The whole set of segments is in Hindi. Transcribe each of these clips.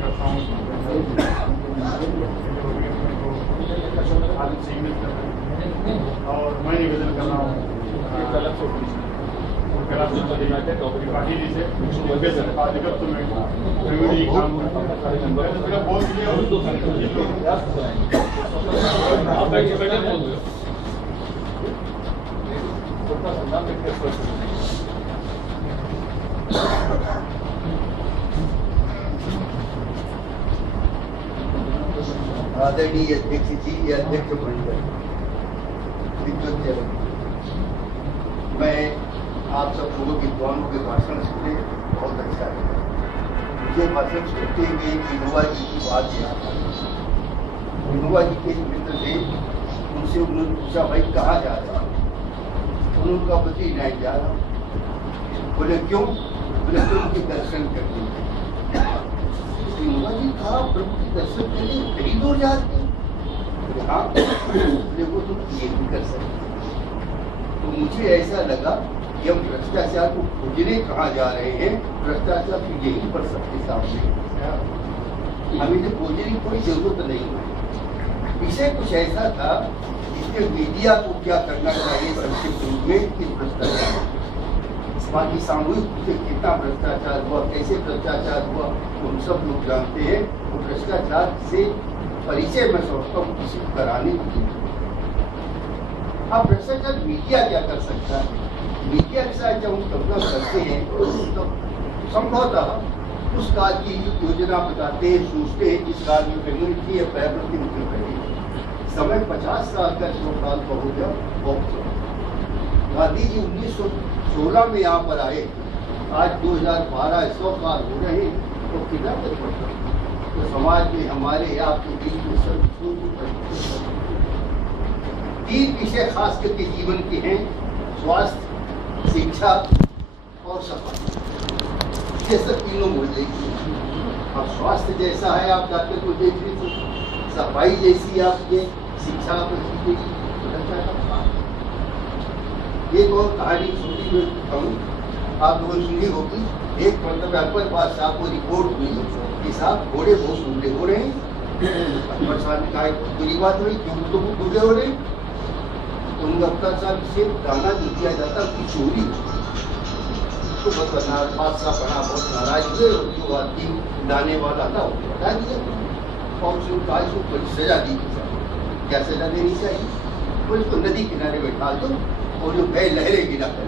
करता हूँ और मैं निवेदन कर रहा हूँ पार्टी से अधिकत्व में काम बहुत आदरणीय अध्यक्ष जी या अध्यक्ष मंडल, मैं आप सब लोगों विद्वानों के भाषण सुने, बहुत अच्छा लगा। मुझे भाषण सुनते हुए विनोबा जी की बात याद आई। विनोबा जी के मित्र थे, उनसे उन्होंने पूछा भाई कहाँ जा रहे हैं? उन्होंने कहा बद्रीनाथ जा रहा हूँ। बोले क्यों? बोले प्रभु के दर्शन करने। विनोबा जी कहा प्रभु के दर्शन के लिए कहीं दूर जाते हैं? हाँ, वो तुम ये भी कर सकते। तो मुझे ऐसा लगा कि हम भ्रष्टाचार को खोजने कहाँ जा रहे हैं, भ्रष्टाचार तो यहीं पर सबके सामने। हमें तो खोजने की कोई जरूरत नहीं है। विषय कुछ ऐसा था जिसमें मीडिया को क्या करना चाहिए संक्षिप्त रूप में कि भ्रष्टाचार, बाकी सामूहिक रूप से कितना भ्रष्टाचार हुआ, कैसे भ्रष्टाचार हुआ, हम सब लोग जानते हैं। तो भ्रष्टाचार से परिचय मैं समझता हूँ किसी को कराने की। अब भ्रष्टाचार मीडिया क्या कर सकता है? मीडिया के साथ जब हम कब्जा करते हैं तो संभवतः उस काल की योजना बताते हैं, सोचते हैं जिस काल में कम्युनिटी या प्रवृत्ति निकल रही है। समय 50 साल का 100 साल का हो गया, बहुत। गांधी जी 1916 में यहाँ पर आए, आज 2012 100 साल हो रहे हैं, तो कितना परिवर्तन? तो समाज में हमारे आपके बीच में सब तीन विषय खास करके जीवन के हैं: स्वास्थ्य, शिक्षा और सफाई। ये सब तीनों मूल देखिए। अब स्वास्थ्य जैसा है आप जाकर को देख लीजिए, सफाई जैसी आपके, शिक्षा एक और कहानी सुनी कहूँ, आप लोगों ने सुनी होगी। एक मतलब अकबर बादशाह को रिपोर्ट हुई कि साहब घोड़े बहुत बूढ़े हो रहे हैं। अकबर साहब ने कहा बुरी बात हुई, क्यों तो बूढ़े हो रहे हैं? तो अकबर साहब से दाना जो दिया जाता उसकी चोरी, तो बादशाह बना बहुत नाराज हुए और जो आदमी दाने वाला था उसको हटा दिया और उसने कहा इसको कोई सजा दी चाहिए। क्या सजा देनी चाहिए? वो इसको नदी किनारे बैठा दो और जो भय लहरें गिरा कर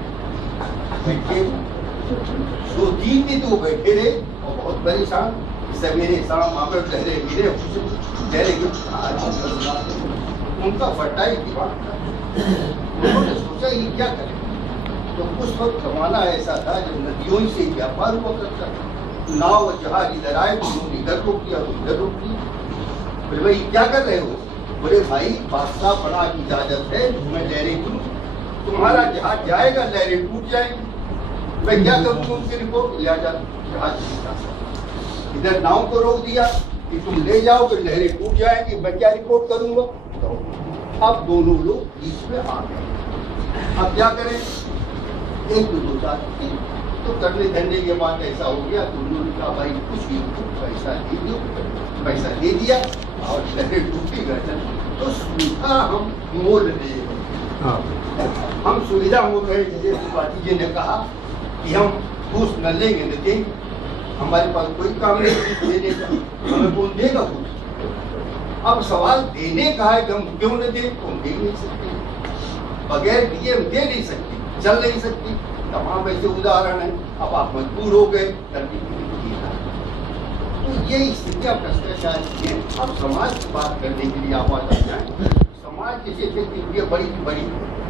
बैठे। 2-3 दिन वो बैठे रहे और बहुत परेशान, सवेरे शाम आकर लहरें गिरे, लहरें उनका फटा ही दिमाग था। उन्होंने सोचा ये क्या करें। तो उस वक्त जमाना ऐसा था जब नदियों से व्यापार हुआ करता था, नाव और जहाज इधर आए, उन्होंने इधर रोक दिया, उधर रोक दिया। बोले भाई क्या कर रहे हो? बोले भाई बादशाह बड़ा की इजाजत है, मैं लहरें करूँ, तुम्हारा जहाज जाएगा लहरें टूट जाएंगी, मैं क्या करूँगा? उनकी रिपोर्ट लिया जा जहाज इधर नाव को रोक दिया कि तुम ले जाओ तो लहरें टूट जाएंगी, मैं क्या रिपोर्ट करूंगा? तो अब दोनों लोग बीच में आ गए। अब क्या करें? एक दो चार तो करने धरने के बाद ऐसा हो गया तो उन्होंने कहा भाई कुछ भी पैसा दे दो, पैसा दे दिया और लहरें टूटी गए। तो सुविधा हम मोल रहे हैं, हम सुविधा मोल रहे। जैसे त्रिपाठी जी ने कहा कि हम घूस न लेंगे, न देंगे, हमारे पास कोई काम नहीं देने का, हमें कौन देगा घूस? अब सवाल देने का है कि हम क्यों न दें? तो हम दे नहीं सकते, बगैर दिए हम दे नहीं सकते, चल नहीं सकती। तमाम ऐसे उदाहरण है। अब आप मजबूर हो गए, तो ये स्थितियाँ भ्रष्टाचार की है। अब समाज की बात करने के लिए आप आ जाए, समाज जैसे ये बड़ी बड़ी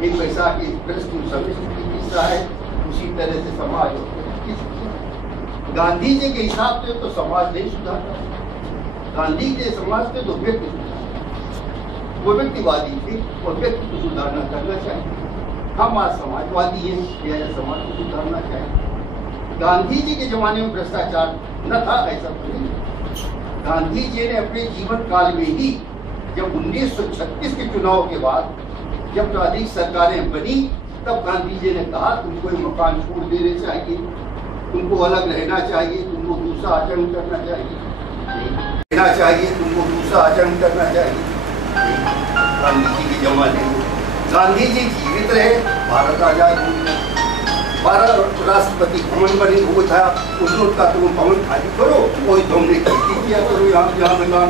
एक वैसा कि किस्सा है, उसी तरह से समाज गांधी जी के हिसाब से तो समाज नहीं सुधारता। गांधी के समाज में तो व्यक्ति, वो व्यक्तिवादी थे और व्यक्ति को सुधारना करना चाहिए। हम आज समाजवादी हैं, या समाज को सुधारना चाहिए। गांधी जी के जमाने में भ्रष्टाचार न था, ऐसा तो नहीं। गांधी जी ने अपने जीवन काल में ही जब 1936 के चुनाव के बाद जब प्रादेशिक सरकारें बनी, तब गांधी जी ने कहा तुमको मकान छोड़ देने चाहिए, तुमको अलग रहना चाहिए, तुमको दूसरा आचरण करना चाहिए, रहना चाहिए, तुमको दूसरा आचरण करना चाहिए। गांधी जी के जमाने में गांधी जी जीवित रहे, भारत आजाद हो गया। भारत राष्ट्रपति भवन बने वो था, उनका तुम भवन खाली करो, कोई तुमने खेती किया करो, यहाँ में काम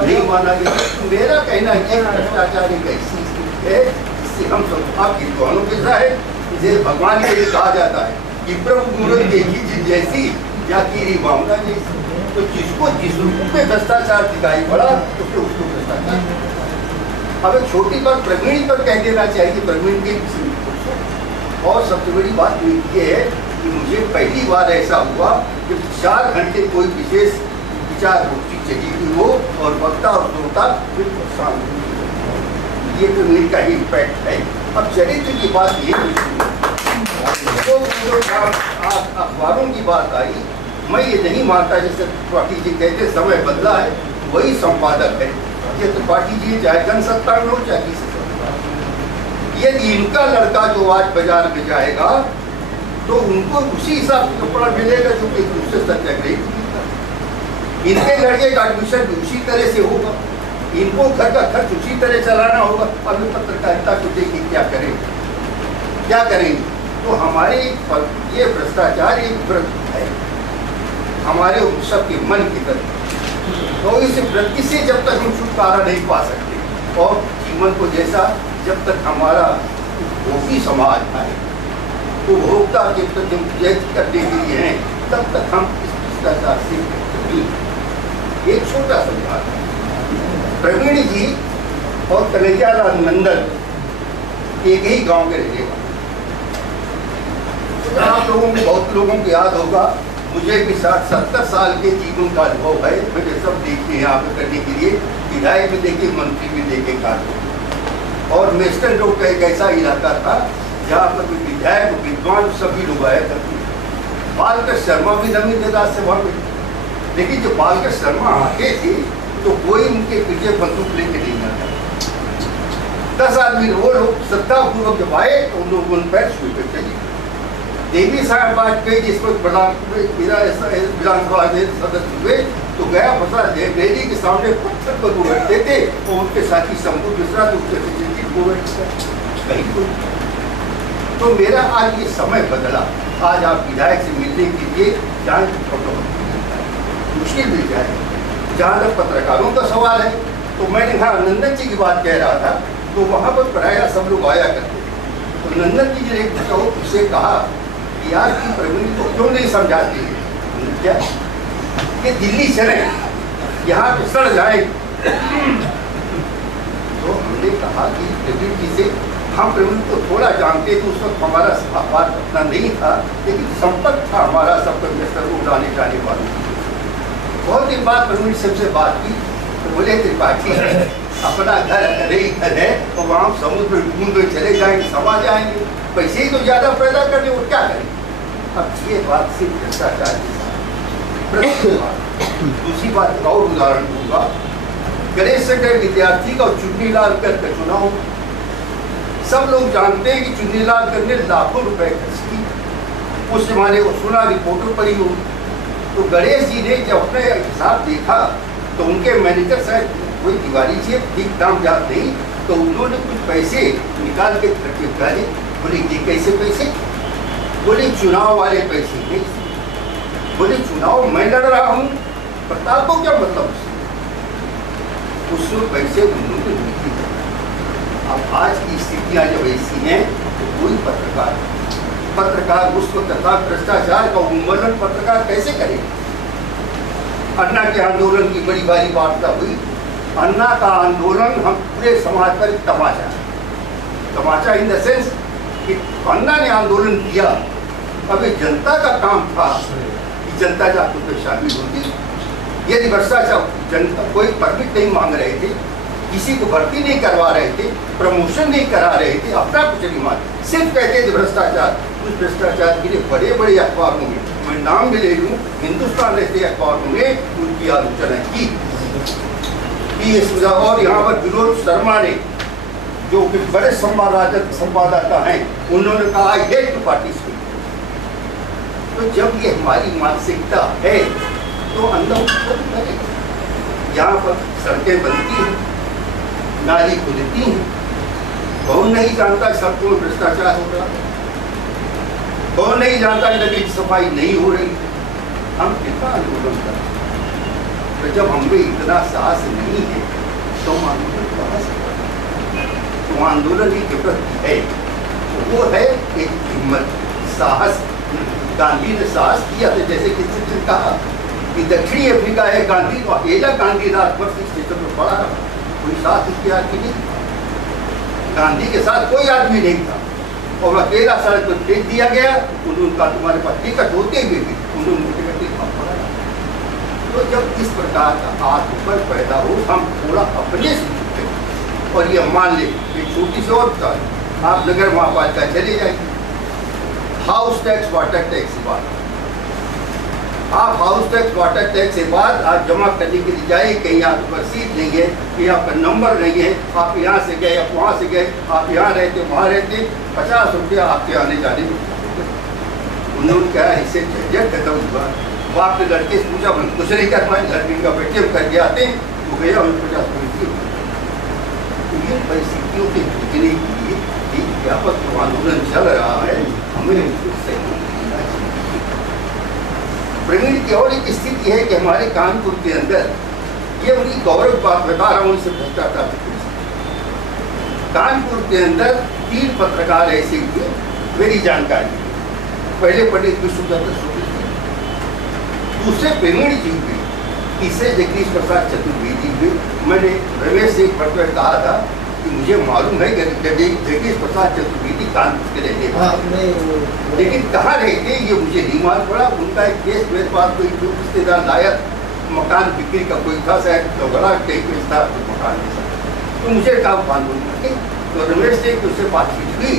नहीं माना गया। मेरा कहना है भ्रष्टाचार एक ऐसी स्थिति है जिससे हम सब आपकी दुआओं के साथ, जिसे भगवान के लिए कहा जाता है कि प्रभु गुरु देखी चीज जैसी या कीरी भावना जैसी। तो जिसको जिस रूप में भ्रष्टाचार दिखाई पड़ा उसको भ्रष्टाचार। अब एक छोटी बात प्रवीण पर कह देना चाहिए, प्रवीण के। और सबसे बड़ी बात ये है कि मुझे पहली बार ऐसा हुआ कि 4 घंटे कोई विशेष विचार गोष्ठी चली हुई हो और वक्ता और श्रोता ये प्रवीण का ही इम्पैक्ट है। अब चरित्र की बात ये तो अखबारों की बात आई, मैं ये नहीं मानता जैसे त्रिपाठी जी कहते समय बदला है, वही संपादक है। ये त्रिपाठी जी चाहे जनसत्ता में हो चाहे किसी, यदि इनका लड़का जो आज बाजार में जाएगा तो उनको उसी हिसाब से कपड़ा मिलेगा जो कि दूसरे सत्याग्रही। इनके लड़के का एडमिशन भी उसी तरह से होगा, इनको घर का खर्च उसी तरह चलाना होगा। अभी पत्रकारिता को देखिए क्या करेंगे, क्या करेंगे। तो हमारे ये भ्रष्टाचार एक व्रत है हमारे सबके मन की तरफ। तो इस वृत्ति से जब तक हम छुटकारा नहीं पा सकते और जीवन को जैसा जब तक हमारा उपभोगी समाज है, उपभोक्ता के प्रति करने के लिए हैं, तब तक हम इस भ्रष्टाचार से नहीं। एक छोटा सा उदाहरण, प्रवीण जी और कन्हैयालाल नंदन एक ही गांव के रहने वाले। तो आप लोगों को बहुत लोगों को याद होगा, मुझे भी 60-70 साल के जीवन का अनुभव है। मुझे सब देखिए यहाँ पे करने के लिए, विधायक में देखे, मंत्री में देखे, कार्य। और मेस्टन रोड का एक ऐसा इलाका था जहाँ पर विधायक विद्वान सभी लोग आया करते थे। बालकर शर्मा भी नवीन राज्यसभा में, लेकिन जो बालकर शर्मा आते थे तो कोई उनके पीछे बंदूक लेके नहीं आता। 10 आदमी वो लोग श्रद्धापूर्वक जब आए तो उन लोगों ने पैर छुए कर चली। देवी साहब बात गई जिसको विधानसभा सदस्य हुए तो गया फसा देवी के सामने पत्थर पर वो बैठते थे और उनके साथी शंभू मिश्रा तो कहीं तो मेरा आज ये समय बदला। आज आप विधायक से मिलने के लिए जान फोटो मुश्किल मिल जाए। जहाँ तक पत्रकारों का सवाल है तो मैंने कहा नंदन जी की बात कह रहा था, तो वहाँ पर प्रायः सब लोग आया करते थे। तो नंदन जी ने एक उससे कहा कि यार की प्रवीण को क्यों नहीं समझाती है, क्या ये दिल्ली चले यहाँ पे सड़ जाए। तो हमने कहा कि प्रवीण जी से हम प्रवीण को थोड़ा जानते थे, उस वक्त हमारा बात उतना नहीं था, लेकिन संपर्क था हमारा सब मिनिस्टर को उड़ाने जाने वालों। बहुत दिन बाद प्रवीण सबसे बात की तो बोले त्रिपाठी अपना घर घर है और वहाँ समुद्र में घूम कर चले जाएंगे, समा जाएंगे, पैसे ही तो ज्यादा पैदा करने वो क्या करें। अब ये बात सिर्फ भ्रष्टाचार की दूसरी बात और उदाहरण दूंगा। गणेश शंकर विद्यार्थी का चुन्नीलाल कर का चुनाव, सब लोग जानते हैं कि चुन्नीलाल कर ने लाखों रुपए खर्च की। उस जमाने को सुना, रिपोर्टर पढ़ी हो। तो गणेश जी ने जब अपने हिसाब देखा तो उनके मैनेजर शायद कोई दिवाली से ठीक दाम याद नहीं, तो उन्होंने कुछ पैसे निकाल के निकाले। बोले ये कैसे पैसे? बोले चुनाव वाले पैसे नहीं। बोले चुनाव मैं लड़ रहा हूँ, प्रताप को क्या मतलब उसमें पैसे उन्होंने नहीं। अब आज की स्थितियाँ जब ऐसी हैं तो कोई पत्रकार उस वक्त था भ्रष्टाचार का उन्मूलन पत्रकार कैसे करेगा। अन्ना के आंदोलन की बड़ी भारी वार्ता हुई। अन्ना का आंदोलन हम पूरे समाज पर तमाचा इन द सेंस कि अन्ना ने आंदोलन किया, अभी जनता का काम था कि जनता जाकर तो शामिल होती। यदि भ्रष्टाचार जनता कोई परमिट नहीं मांग रहे थे, किसी को भर्ती नहीं करवा रहे थे, प्रमोशन नहीं करा रहे थे, अपना कुछ नहीं मान, सिर्फ कहते थे भ्रष्टाचार। उस भ्रष्टाचार के लिए बड़े बड़े अखबारों में, मैं नाम भी ले लूँ, हिंदुस्तान जैसे अखबारों में उनकी आलोचना की। और यहाँ पर विनोद शर्मा ने, जो कि बड़े संवाददाता हैं, उन्होंने कहा आई हेट टू पार्टिसिपेट। तो जब ये हमारी मानसिकता है तो अंदर करेगा। यहाँ पर सड़कें बनती हैं, नाली खुलती हैं, कौन नहीं जानता सड़कों में भ्रष्टाचार हो रहा है, कौन नहीं जानता नदी की सफाई नहीं हो रही। हम कितना आंदोलन करें? तो जब हमें इतना साहस नहीं है तो हम आंदोलन कहाँ से करें? तो आंदोलन की जरूरत है, वो है एक हिम्मत, साहस। गांधी ने साहस किया था, जैसे किसी ने कहा कि दक्षिणी अफ्रीका है गांधी, और एजा गांधी राजपथ स्टेशन में पड़ा रहा, कोई साथ उसके आदमी नहीं, गांधी के साथ कोई आदमी नहीं था, और अकेला सड़क पर फेंक दिया गया। उन्होंने कहा तुम्हारे पास टिकट होते हुए भी उन्होंने टिकट नहीं पड़ा। तो जब इस प्रकार का आत्मबल पैदा हो, हम थोड़ा अपने से सीखें। और ये मान ले एक छोटी सी और बात, आप नगर महापालिका चले जाएंगे, हाउस टैक्स वाटर टैक्स के बाद आप हाउस टैक्स वाटर टैक्स के बाद आप जमा करने के लिए जाए, कहीं आपकी रसीद नहीं है, कहीं आपका नंबर नहीं है, आप यहाँ से गए, आप वहाँ से गए, आप यहाँ रहते वहाँ रहते, 50 रुपया आपके आने जाने में। उन्होंने कहा इससे झंझट खत्म हुआ। बाप ने लड़के से पूछा, मैं कुछ नहीं कर पाए, लड़के का बेटे करके आते तो गया उन्हें 50 रुपये। इन परिस्थितियों के भेजने के लिए एक व्यापक आंदोलन चल रहा है, हमें इसको सही करना चाहिए। प्रवीण की और एक स्थिति है कि हमारे कानपुर के अंदर, ये उनकी गौरव बात बता रहा हूँ, इसे भ्रष्टाचार कानपुर के अंदर 3 पत्रकार ऐसे हुए, मेरी जानकारी, पहले पंडित विश्वनाथ, दूसरे प्रवीण जी हुए, तीसरे जगदीश प्रसाद चतुर्वेदी हुए। मैंने रमेश से एक बार कहा था कि मुझे मालूम है कि जगदीश प्रसाद चतुर्वेदी कानपुर के रहने वाले, लेकिन कहाँ रहते ये मुझे नहीं मालूम पड़ा। उनका एक केस मेरे पास कोई रिश्तेदार लाया, मकान बिक्री का कोई था, शायद बड़ा कहीं कोई था मकान, तो मुझे कहा कानपुर में। तो रमेश से उससे बातचीत हुई,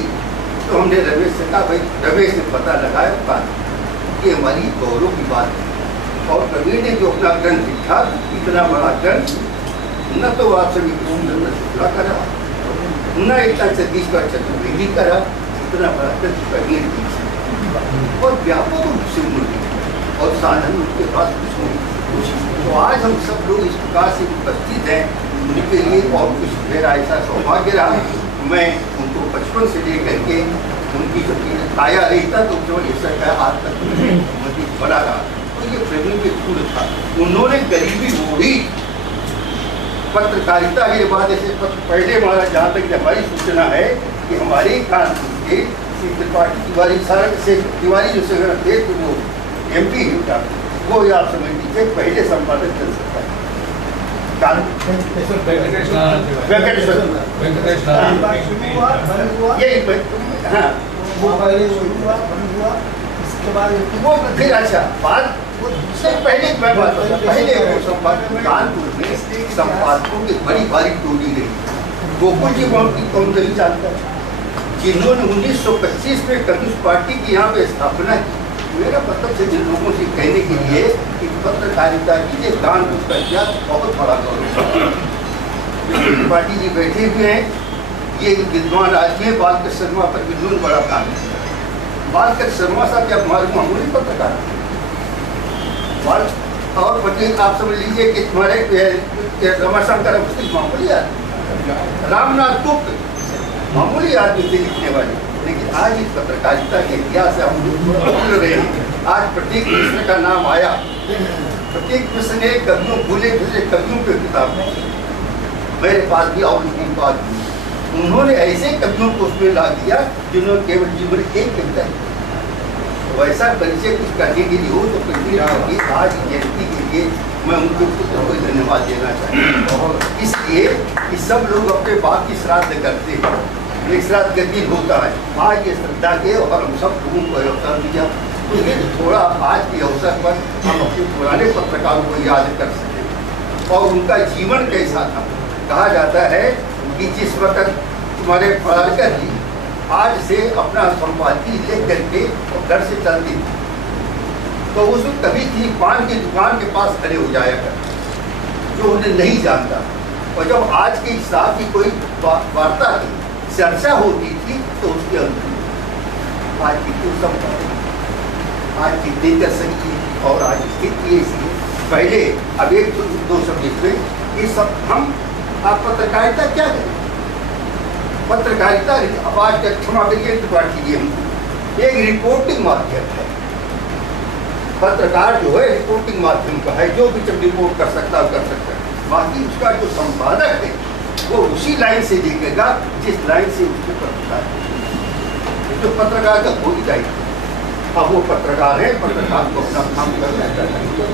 तो हमने रमेश से कहा भाई, रमेश ने पता लगाया कानपुर, ये हमारी गौरव की बात है। और प्रवीण ने जो अपना ग्रंथ लिखा, इतना बड़ा ग्रंथ न तो आप सभी शुक्ला करा, न इतना जगदीश का चतुर्वेदी करा, इतना बड़ा ग्रंथ प्रवीण की, और व्यापक रूप से उन्होंने, और साधन उनके पास कुछ नहीं। तो आज हम सब लोग इस प्रकार से उपस्थित हैं, उनके लिए और कुछ मेरा ऐसा सौभाग्य रहा। मैं उनको बचपन से लेकर के उनकी जब आया रही था तो जो ऐसा का आज तक मजीद बड़ा रहा। तो ये प्रवीण के फूल था, उन्होंने गरीबी ओढ़ी। पत्रकारिता के बाद ऐसे पत्र पहले हमारा, जहाँ तक हमारी सूचना है कि हमारे कानपुर के त्रिपाठी तिवारी, सारा से तिवारी जो से थे तो वो MP था, वो आप समझ लीजिए पहले संपादक चल सकता है। वो फिर अच्छा बात पहले कानपुर में संपादकों की बड़ी भारी टोली रही। गोकुल जी वहाँ की कौन नहीं जानता, जिन्होंने 1925 में कम्युनिस्ट पार्टी की यहाँ पे स्थापना की। मेरा मतलब से जिन लोगों से कहने के लिए कि पत्रकारिता की ये कानपुर का इतिहास बहुत बड़ा गौरव। त्रिपाठी जी बैठे हुए हैं, ये विद्वान आदमी है, बालकृष्ण शर्मा पर विद्वान बड़ा काम है। बालकृष्ण शर्मा साहब क्या मामूली पत्रकार, और पटेल आप समझ लीजिए कि तुम्हारे रमाशंकर मामूली आदमी, रामनाथ गुप्त मामूली आदमी थे लिखने वाले। लेकिन आज इस पत्रकारिता के इतिहास से हम भूल रहे हैं। आज प्रत्येक मिश्र का नाम आया, प्रत्येक मिश्र ने कवियों भूले भूले कवियों के किताब मेरे पास भी और उनके पास भी, उन्होंने ऐसे कवियों को उसमें ला दिया जिन्होंने केवल जीवन एक कविता है। वैसा परिचय कुछ करने के लिए हो तो आज जयंती के लिए मैं उनको कोई धन्यवाद देना चाहूँगा। इसलिए कि सब लोग अपने बाप की श्राद्ध करते हैं, एक श्राद्ध के दिन होता है। आज ये श्रद्धा के और हम सब लोगों को अवसर दिया, तो ये थोड़ा आज के अवसर पर हम अपने पुराने पत्रकारों को याद कर सकें और उनका जीवन कैसा था। कहा जाता है कि जिस वक्त तुम्हारे परालकर जी आज से अपना संपादकीय लेख करके और घर से चलती थी, तो उस वक्त कभी थी पान की दुकान के पास खड़े हो जाया कर, जो उन्हें नहीं जानता। और जब आज के हिसाब की कोई वार्ता की चर्चा होती थी तो उसके अंदर आज की कुछ आज की दिनदर्शन की और आज स्थिति ऐसी है। पहले अब एक दो शब्द इसमें ये सब हम आप पत्रकारिता क्या करें? पत्रकारिता अब आज का क्षमा करिए कीजिए, हम एक रिपोर्टिंग माध्यम है। पत्रकार जो है रिपोर्टिंग माध्यम का है, जो भी जब रिपोर्ट कर सकता है कर सकता है। बाकी उसका जो संपादक है वो उसी लाइन से देखेगा जिस लाइन से उसको पत्रकार जो पत्रकार का कोई दायित्व। अब वो पत्रकार है, पत्रकार को अपना काम करना चाहिए।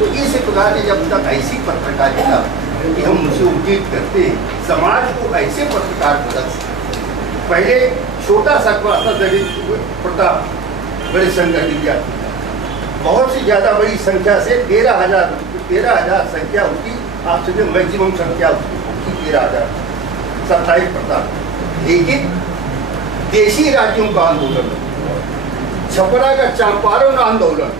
तो इस प्रकार से जब तक ऐसी पत्रकारिता कि हम उनसे उम्मीद करते हैं समाज को ऐसे पत्रकार बदल सकते। पहले छोटा सा था दलित प्रताप बड़े संगठन दिया, बहुत सी ज़्यादा बड़ी संख्या से 13,000 संख्या उसकी, आप समझे मैक्सिमम संख्या उसकी 13,000 27 प्रताप। लेकिन देशी राज्यों का आंदोलन, छपरा का चंपारण आंदोलन,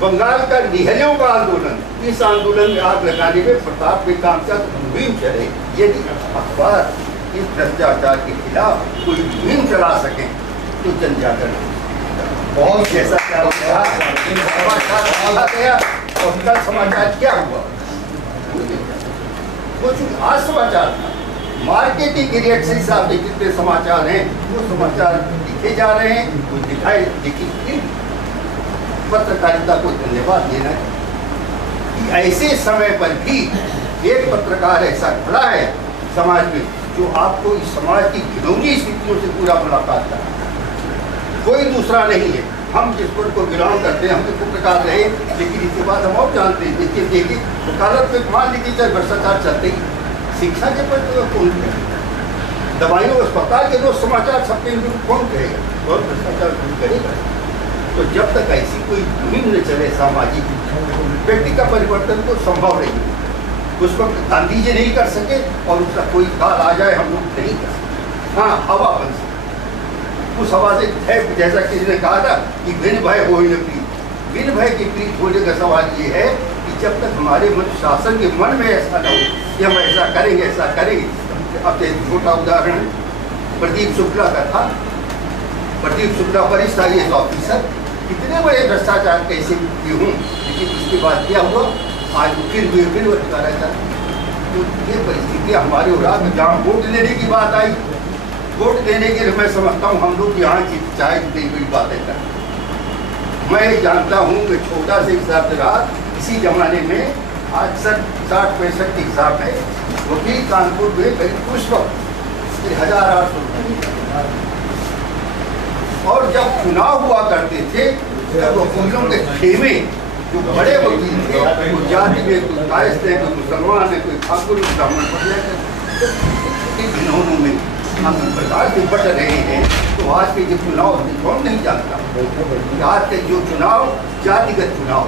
बंगाल का निहरियों का आंदोलन, इस आंदोलन में आग लगाने में प्रताप के काम का मुहिम चले। यदि अखबार इस भ्रष्टाचार के खिलाफ कोई मुहिम चला सके तो जन जागरण बहुत जैसा क्या गया। और कल समाचार क्या हुआ? कुछ आज समाचार था, मार्केटिंग के रेट से हिसाब से जितने समाचार हैं वो समाचार लिखे जा रहे हैं, कुछ दिखाई दिखी। पत्रकारिता को धन्यवाद देना है कि ऐसे समय पर भी एक पत्रकार ऐसा खड़ा है समाज में जो आपको इस समाज की घिनौनी स्थितियों से पूरा मुलाकात करा। कोई दूसरा नहीं है। हम जिस पर को बिलोंग करते हैं, हम तो पत्रकार रहे, लेकिन इसके बाद हम और जानते हैं। देखिए वकालत में मान लीजिए चाहे भ्रष्टाचार चलते ही, शिक्षा के पर तो कौन करेगा? दवाइयों अस्पताल के रोज समाचार छपते हैं, कौन करेगा? और भ्रष्टाचार कौन करेगा? तो जब तक ऐसी कोई मुहिम न चले सामाजिक, व्यक्ति का परिवर्तन तो संभव नहीं। उस वक्त गांधी जी नहीं कर सके और उसका कोई काल आ जाए हम लोग नहीं कर सकते। हाँ, हवा बन सकती, उस हवा से है। जैसा किसी ने कहा था कि बिन भय हो न प्रीत, बिन भय की प्रीत होने का सवाल ये है कि जब तक हमारे मन शासन के मन में ऐसा न हो कि हम ऐसा करेंगे ऐसा करेंगे। अब एक छोटा उदाहरण प्रदीप शुक्ला का था। प्रदीप शुक्ला वरिष्ठ IAS ऑफिसर, कितने बड़े भ्रष्टाचार कैसे भी हूँ, लेकिन इसके बाद क्या हुआ? आज फिर बता रहा था। तो ये परिस्थितियाँ हमारे हो रहा है। जहाँ वोट लेने की बात आई, वोट देने के लिए मैं समझता हूँ हम लोग यहाँ की चाय की बड़ी बातें करें। मैं जानता हूँ कि छोटा से हिसाब से रहा इसी जमाने में, आज 60-65 के हिसाब है वकील कानपुर में करीब उस वक्त 1,800। और जब चुनाव हुआ करते थे तब वकीलों के खेमे जो बड़े वकील थे, वो जाति में कोई कायस्थ है, कोई मुसलमान है, कोई ठाकुर, ब्राह्मण पड़ जाते। घिनौनों में हम प्रकार से बट रहे हैं। तो आज के जो चुनाव कौन नहीं जानता? आज के जो चुनाव जातिगत चुनाव,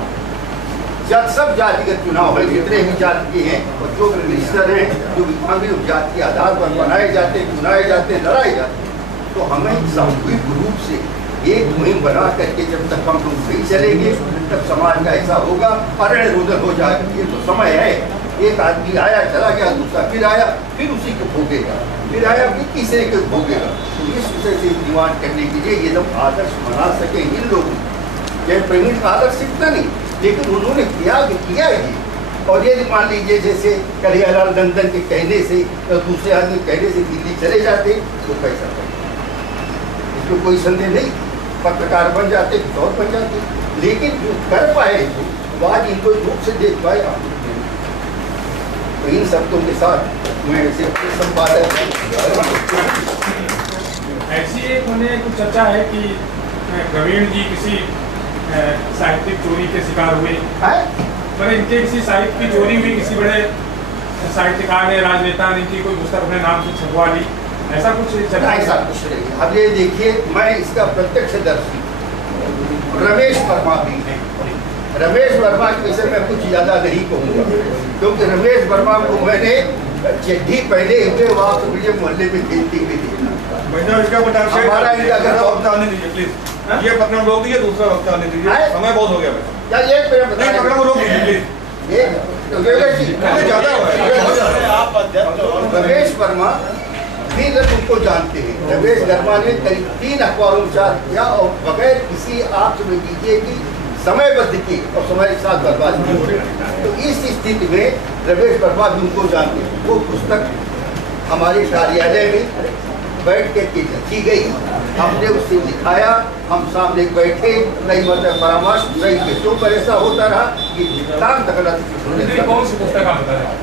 सब जातिगत चुनाव है, जितने भी जाति के हैं और जो मिनिस्टर हैं, जो विभाग हैं, जाति के आधार पर बनाए जाते हैं, चुनाए जाते हैं, लड़ाए जाते हैं। तो हमें सामूहिक रूप से एक मुहिम बना करके जब तक हम लोग नहीं चलेंगे तब समाज का ऐसा होगा, अरण रुदन हो जाएगा। ये तो समय है, एक आदमी आया चला गया, दूसरा फिर आया, फिर उसी को भोगेगा, फिर आया फिर तीसरे को भोगेगा। तो इस विषय से निवारण करने के लिए ये लोग आदर्श बना सके इन लोगों को। जय प्रवीण का आदर्श सीखता नहीं, लेकिन उन्होंने किया ये। और ये मान लीजिए जैसे कन्हैयालाल नंदन के कहने से या दूसरे आदमी कहने से दिल्ली चले जाते तो कैसा करते, इसमें कोई संदेह नहीं। पत्रकार बन जाते, और बन जाते, लेकिन जो कर पाए तो आज इनको रूप से देख पाए। तो इन शब्दों के साथ मैं ऐसे संपादक ऐसी एक उन्हें कुछ चर्चा है कि प्रवीण जी किसी साहित्यिक चोरी के शिकार हुए, पर इनके किसी साहित्य की चोरी हुई, किसी बड़े साहित्यकार ने, राजनेता ने इनकी कोई पुस्तक अपने नाम से छपवा ली, ऐसा कुछ चर्चा? ऐसा कुछ नहीं। अब ये देखिए, मैं इसका प्रत्यक्षदर्शी रमेश वर्मा भी है। रमेश वर्मा के विषय में कुछ ज्यादा नहीं कहूँगा, क्योंकि रमेश वर्मा को मैंने चिट्ठी पहले हुए वहाँ मुझे मोहल्ले में खेलती हुई देखा। इसका हमारा इनका वक्त आने दीजिए प्लीज, ये पटना रोक दीजिए, दूसरा वक्त आने दीजिए, समय बहुत हो गया। क्या एक मिनट नहीं, पटना को रोक दीजिए प्लीज, ज्यादा आप रमेश वर्मा भी लोग उनको जानते हैं। रमेश वर्मा ने करीब 3 अखबारों में चार किया और बगैर किसी आप समझ लीजिए कि समयबद्ध की और समय के साथ बर्बाद की। तो इस स्थिति में रमेश वर्मा भी उनको जानते हैं। वो पुस्तक हमारे कार्यालय में बैठ के लिखी गई, हमने उससे लिखाया, हम सामने बैठे, कई मतलब परामर्श कई विषयों पर ऐसा होता रहा कि काम तक कौन सी पुस्तक आप बता रहे हैं?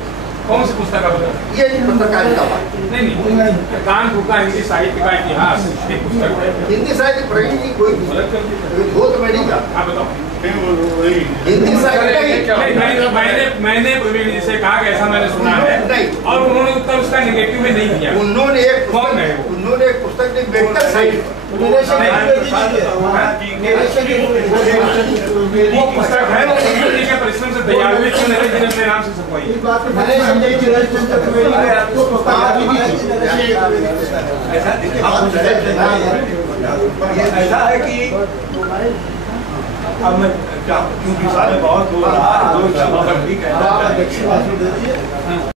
कौन सी पुस्तक आप बता रहे हैं? ये पत्रकारिता नहीं कानपुर का हिंदी साहित्य का इतिहास एक पुस्तक है। हिंदी साहित्य प्रवीण जी कोई वो तो मैं नहीं जानता। आप बताओ। हिंदी साहित्य मैंने प्रवीण जी से कहा कि ऐसा मैंने सुना है नहीं, और उन्होंने उत्तर उसका नेगेटिव में नहीं दिया। उन्होंने एक कौन है? उन्होंने एक पुस्तक लिखी मेडिकल साइंस, वो पुस्तक है, वो प्रवीण जी के परिश्रम से तैयार हुई, क्यों नहीं जिन्हें अपने नाम से छपवाई? ऐसा है कि अब मैं क्योंकि सारे बहुत